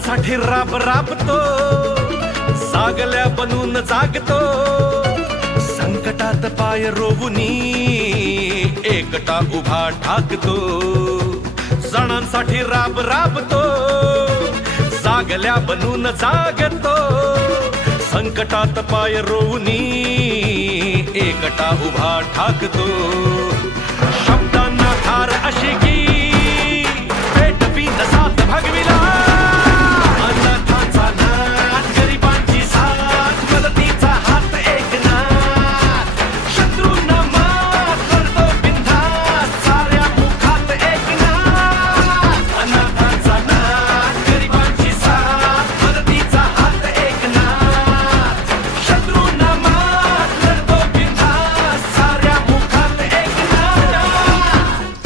जणांसाठी राब राबतो, सागल्या बनून जागतो, संकटात पाय रोवुनी एकटा उभा ठाकतो. जणांसाठी राब राबतो, सागल्या बनून जागतो, संकटात पाय रोवुनी एकटा उभा ठाकतो. शब्दांना ठार अशी की पेटवी नसात भगविला, अनाथांचा नाथ, गरिबांची साथ, मदतीचा हात एकनाथ, शत्रूंना मात करतो बिनधास्त, साऱ्या मुखात एकनाथ. अनाथांचा नाथ, गरिबांची साथ, मदतीचा हात एकनाथ, शत्रूंना मात करतो बिनधास्त, साऱ्या मुखात एकनाथ.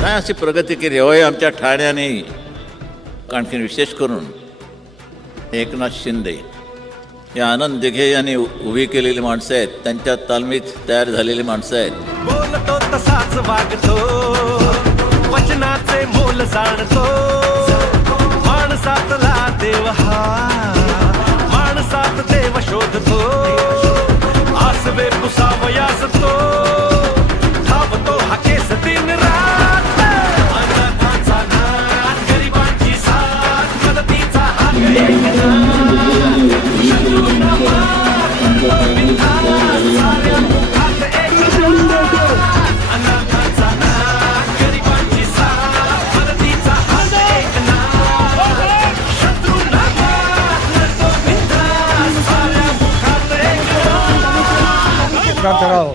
काय अशी प्रगती केली होय आमच्या ठाण्याने. आणखी विशेष करून एकनाथ शिंदे या आनंद दिघे यांनी उभी केलेली माणसं आहेत, त्यांच्या तालमीत तयार झालेली माणसं आहेत. बोलतो तसाच वागतो, वचनाचे मोल जाणतो, माणसातला देव हा, माणसात देव शोधतो, आसवे पुसावयास तो धावतो हा केस दिन रात. अनाथांचा नाथ, गरिबांची साथ, मदतीचा हात एकनाथ, शत्रूंना मात करतो बिनधास्त, साऱ्या मुखात एकनाथ. अनाथांचा नाथ, गरिबांची साथ, मदतीचा हात एकनाथ, शत्रूंना मात करतो बिनधास्त, साऱ्या मुखात एकनाथ. शांतराव